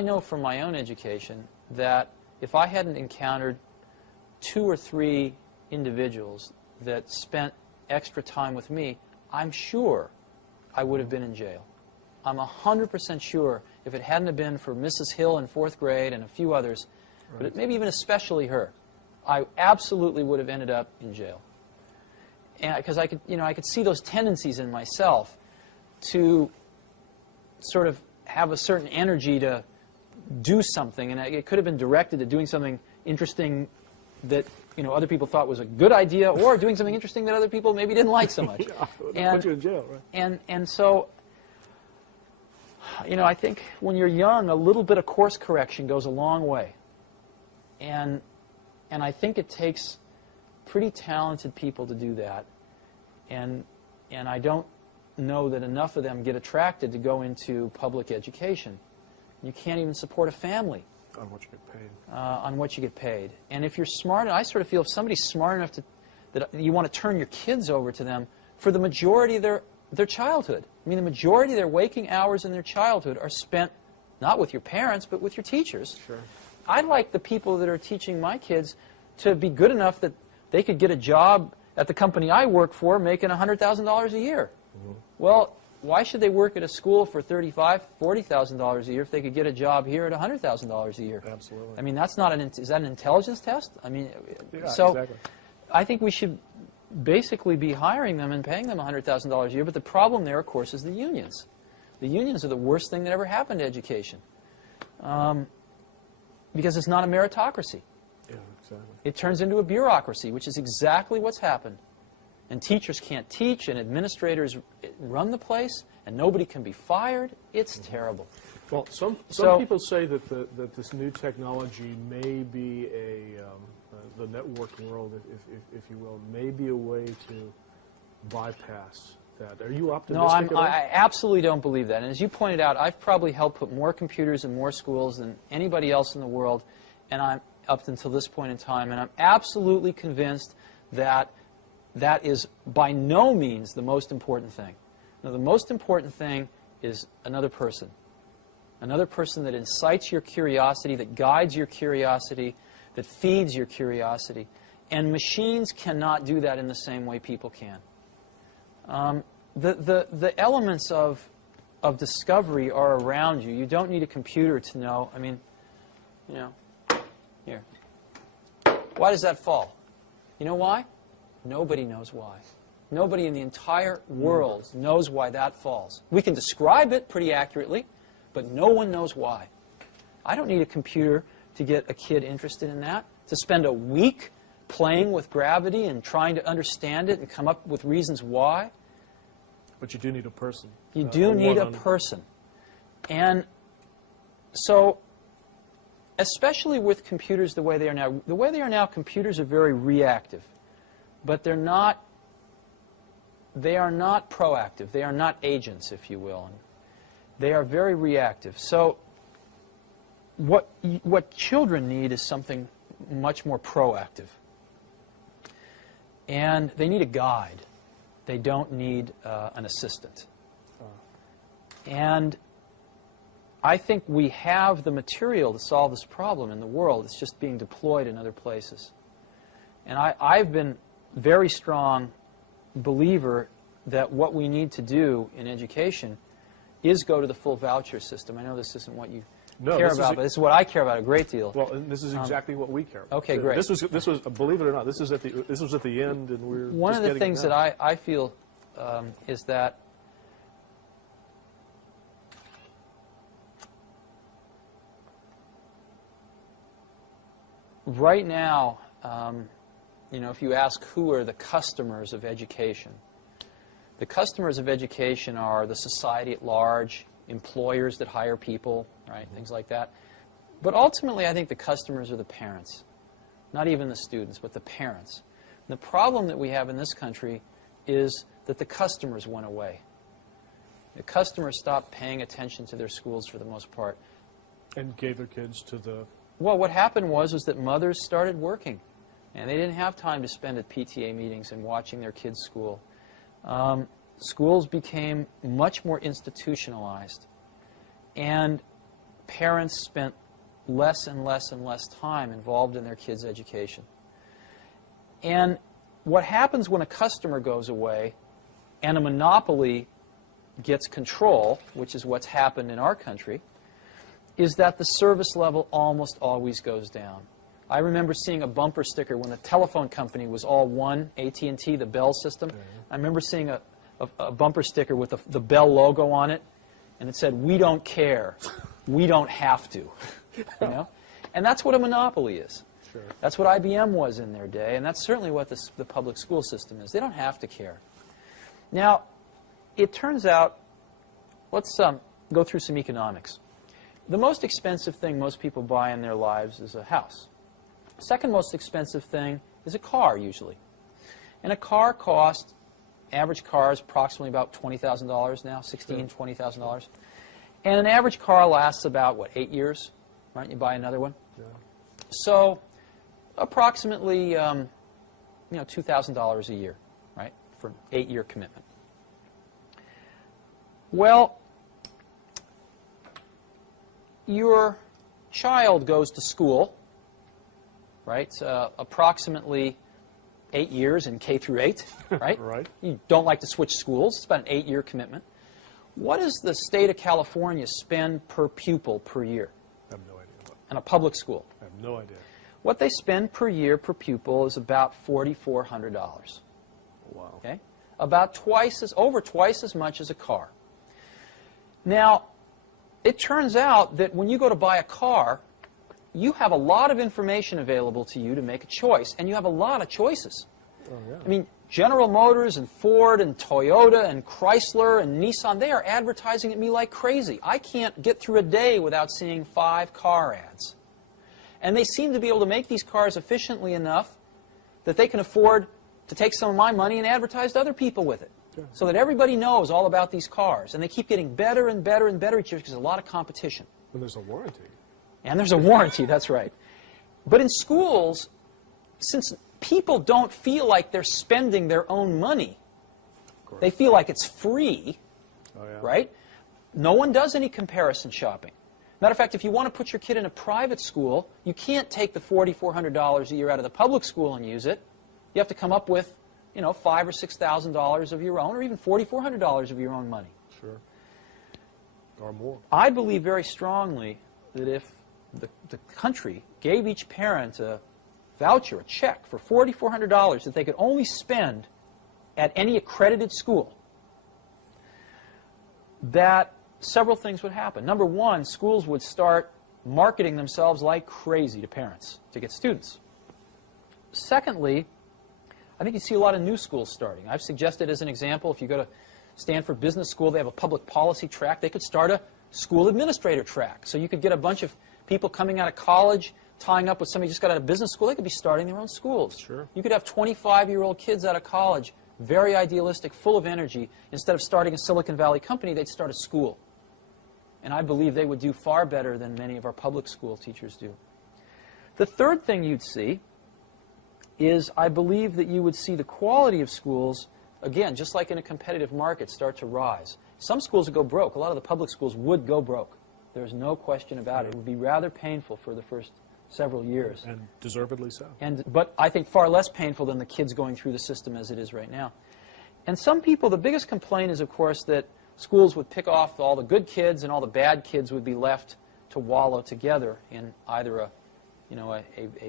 I know from my own education that if I hadn't encountered 2 or 3 individuals that spent extra time with me, I'm sure I would have been in jail. I'm 100% sure if it hadn't have been for Mrs. Hill in 4th grade and a few others, but maybe even especially her, I absolutely would have ended up in jail. Because I could see those tendencies in myself to sort of have a certain energy to do something, and it could have been directed to doing something interesting that other people thought was a good idea, or doing something interesting that other people maybe didn't like so much. Yeah, put you in jail, right? And so, I think when you're young, a little bit of course correction goes a long way. And I think it takes pretty talented people to do that. And I don't know that enough of them get attracted to go into public education. You can't even support a family on what you get paid. On what you get paid. And if you're smart, I sort of feel if somebody's smart enough that you want to turn your kids over to them for the majority of their childhood. I mean, the majority of their waking hours in their childhood are spent not with your parents, but with your teachers. Sure. I'd like the people that are teaching my kids to be good enough that they could get a job at the company I work for making $100,000 a year. Mm-hmm. Well, why should they work at a school for $35,000, $40,000 a year if they could get a job here at $100,000 a year? Absolutely. I mean, that's not is that an intelligence test? I mean, yeah, so exactly. I think we should basically be hiring them and paying them $100,000 a year. But the problem there, of course, is the unions. The unions are the worst thing that ever happened to education because it's not a meritocracy. Yeah, exactly. It turns into a bureaucracy, which is exactly what's happened. And teachers can't teach, and administrators run the place, and nobody can be fired. It's terrible. Well, some people say that that this new technology may be the networking world, if you will, may be a way to bypass that. Are you optimistic? No, I absolutely don't believe that. And as you pointed out, I've probably helped put more computers in more schools than anybody else in the world, and I'm up until this point in time, and I'm absolutely convinced that that is by no means the most important thing. Now, the most important thing is another person that incites your curiosity, that guides your curiosity, that feeds your curiosity. And machines cannot do that in the same way people can. The elements of discovery are around you. You don't need a computer to know. I mean, here. Why does that fall? You know why? Nobody knows why. Nobody in the entire world knows why that falls. We can describe it pretty accurately, but no one knows why. I don't need a computer to get a kid interested in that, to spend a week playing with gravity and trying to understand it and come up with reasons why. But you do need a person. You do need a person. And so, especially with computers the way they are now, computers are very reactive. But they are not proactive. They are not agents, if you will. And they are very reactive. So what children need is something much more proactive. And they need a guide. They don't need an assistant. And I think we have the material to solve this problem in the world. It's just being deployed in other places. And I've been very strong believer that what we need to do in education is go to the full voucher system. I know this isn't what you care about, but this is what I care about a great deal. Well, and this is exactly what we care about. Okay, great. This was believe it or not, this was at the end, and we're one of the things that I feel is that right now, if you ask who are the customers of education, the customers of education are the society at large, employers that hire people, right, things like that. But ultimately, I think the customers are the parents, not even the students, but the parents. And the problem that we have in this country is that the customers went away. The customers stopped paying attention to their schools for the most part. And gave their kids to the... Well, what happened was that mothers started working. And they didn't have time to spend at PTA meetings and watching their kids' school. Schools became much more institutionalized. And parents spent less and less and less time involved in their kids' education. And what happens when a customer goes away and a monopoly gets control, which is what's happened in our country, is that the service level almost always goes down. I remember seeing a bumper sticker when the telephone company was all one, AT&T, the Bell system. I remember seeing a bumper sticker with the Bell logo on it, and it said, "We don't care. We don't have to." You know? And that's what a monopoly is. Sure. That's what IBM was in their day, and that's certainly what the public school system is. They don't have to care. Now, it turns out, let's go through some economics. The most expensive thing most people buy in their lives is a house. The second most expensive thing is a car, usually. And a car costs, average car is approximately about $20,000 now, $16,000, $20,000. And an average car lasts about, what, 8 years? Right? You buy another one. Yeah. So approximately $2,000 a year, right, for an 8-year commitment. Well, your child goes to school, right, approximately 8 years in K through 8, right? Right. You don't like to switch schools. It's about an 8-year commitment. What does the state of California spend per pupil per year? I have no idea. In a public school? I have no idea. What they spend per year per pupil is about $4,400. Wow. Okay? About over twice as much as a car. Now, it turns out that when you go to buy a car, you have a lot of information available to you to make a choice, and you have a lot of choices. Oh, yeah. I mean, General Motors and Ford and Toyota and Chrysler and Nissan, they are advertising at me like crazy. I can't get through a day without seeing 5 car ads. And they seem to be able to make these cars efficiently enough that they can afford to take some of my money and advertise to other people with it. Yeah. So that everybody knows all about these cars. And they keep getting better and better and better each year because there's a lot of competition. And there's a warranty. And there's a warranty, that's right. But in schools, since people don't feel like they're spending their own money, they feel like it's free, right? No one does any comparison shopping. Matter of fact, if you want to put your kid in a private school, you can't take the $4,400 a year out of the public school and use it. You have to come up with, $5,000 or $6,000 of your own, or even $4,400 of your own money. Sure. Or more. I believe very strongly that if the country gave each parent a voucher, a check for $4,400 that they could only spend at any accredited school, that several things would happen. Number one, schools would start marketing themselves like crazy to parents to get students. Secondly, I think you see a lot of new schools starting. I've suggested as an example, if you go to Stanford Business School, they have a public policy track. They could start a school administrator track. So you could get a bunch of people coming out of college, tying up with somebody who just got out of business school. They could be starting their own schools. Sure. You could have 25-year-old kids out of college, very idealistic, full of energy. Instead of starting a Silicon Valley company, they'd start a school. And I believe they would do far better than many of our public school teachers do. The third thing you'd see is I believe that you would see the quality of schools, again, just like in a competitive market, start to rise. Some schools would go broke. A lot of the public schools would go broke. There's no question about it. It would be rather painful for the first several years. And deservedly so. But I think far less painful than the kids going through the system as it is right now. And some people, the biggest complaint is, of course, that schools would pick off all the good kids and all the bad kids would be left to wallow together in either a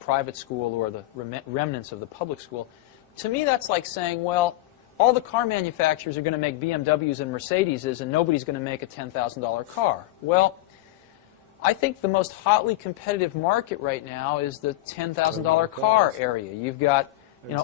private school or the remnants of the public school. To me, that's like saying, well, all the car manufacturers are going to make BMWs and Mercedeses and nobody's going to make a $10,000 car. Well, I think the most hotly competitive market right now is the $10,000 car area. You've got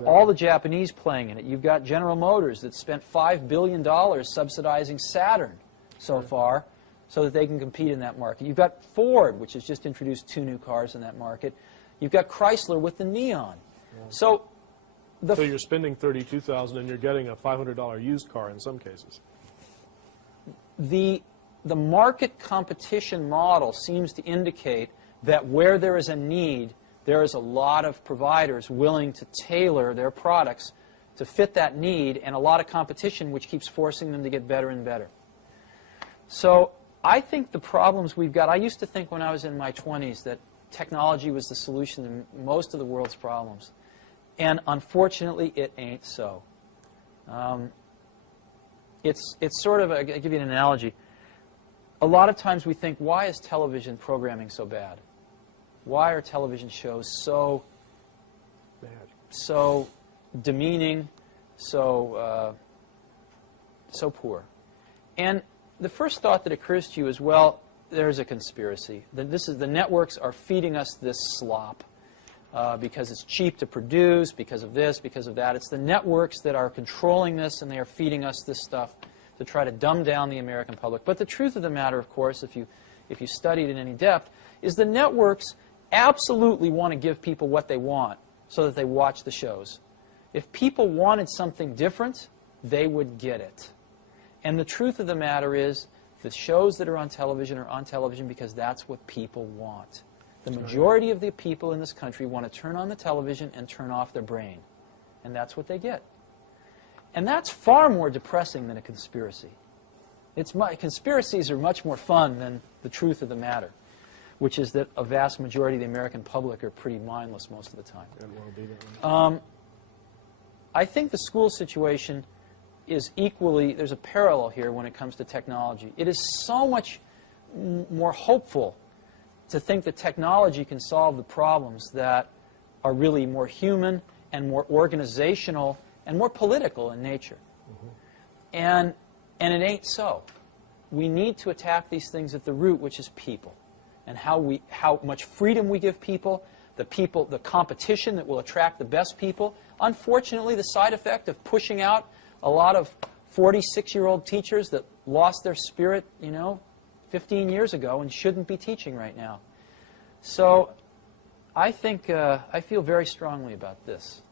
all the Japanese playing in it. You've got General Motors that spent $5 billion subsidizing Saturn so far so that they can compete in that market. You've got Ford, which has just introduced 2 new cars in that market. You've got Chrysler with the Neon. Yeah. So you're spending $32,000 and you're getting a $500 used car in some cases. The market competition model seems to indicate that where there is a need, there is a lot of providers willing to tailor their products to fit that need, and a lot of competition which keeps forcing them to get better and better. So I think the problems we've got, I used to think when I was in my 20s that technology was the solution to most of the world's problems. And unfortunately, it ain't so. It's sort of, I'll give you an analogy. A lot of times we think, why is television programming so bad? Why are television shows so bad, so demeaning, so poor? And the first thought that occurs to you is, well, there's a conspiracy. The networks are feeding us this slop because it's cheap to produce, because of this, because of that. It's the networks that are controlling this, and they are feeding us this stuff to try to dumb down the American public. But the truth of the matter, of course, if you study it in any depth, is the networks absolutely want to give people what they want so that they watch the shows. If people wanted something different, they would get it. And the truth of the matter is, the shows that are on television because that's what people want. The majority of the people in this country want to turn on the television and turn off their brain. And that's what they get. And that's far more depressing than a conspiracy. Conspiracies are much more fun than the truth of the matter, which is that a vast majority of the American public are pretty mindless most of the time. I think the school situation is equally, there's a parallel here when it comes to technology. It is so much more hopeful to think that technology can solve the problems that are really more human and more organizational and more political in nature. And it ain't so. We need to attack these things at the root, which is people, and how much freedom we give people, the competition that will attract the best people. Unfortunately, the side effect of pushing out a lot of 46-year-old teachers that lost their spirit, 15 years ago and shouldn't be teaching right now. So I think I feel very strongly about this.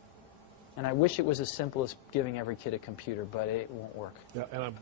And I wish it was as simple as giving every kid a computer, but it won't work. Yeah, and I'm